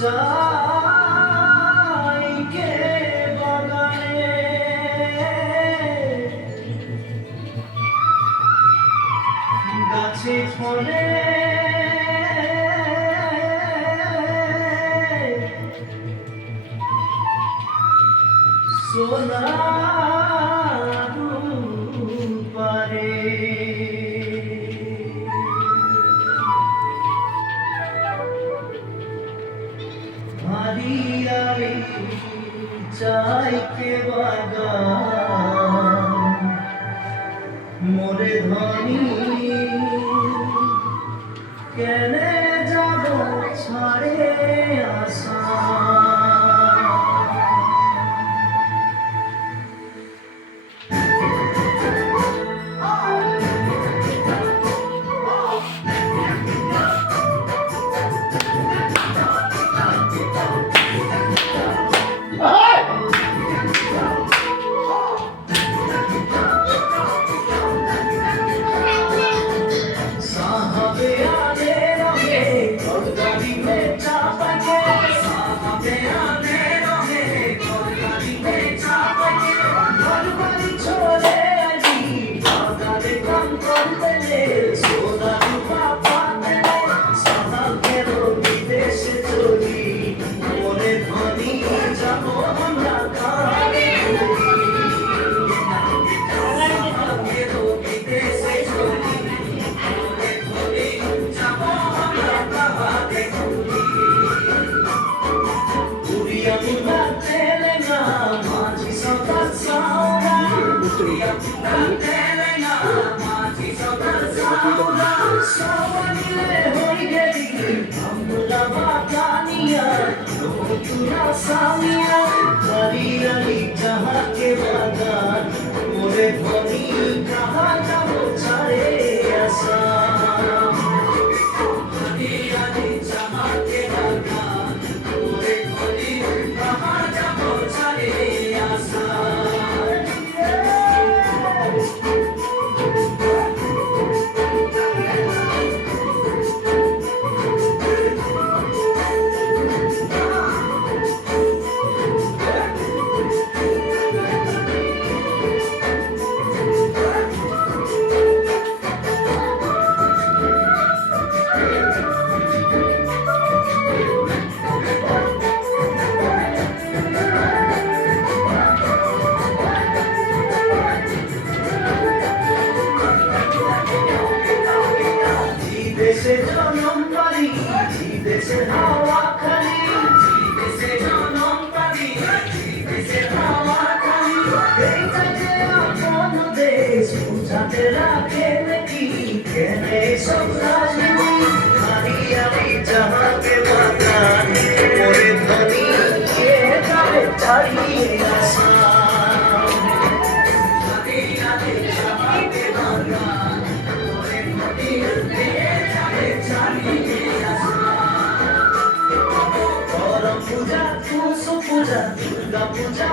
যাই কে বাগানে গাছে ফলে সোনার পারে হারিয়ারে চাইতে বাগান মোরে ধনী কেনে যাব ছাড়ে আসা দেশে জনম পারি দেশের হাওয়া খালি দেশে জনম পারি দেশের হাওয়া খালি এইটা যে আপন দেশ বুঝাতে রাখে নাকি কেনে সব রাজনীতি হারিয়ারি যাহাকে বাগান ওরে ধনী কে যাবে ছাড়িয়ে আসা হারিয়ারি যাহাকে বাগান ওরে ধনী পূজা তুসু পূজা দুর্গা পূজা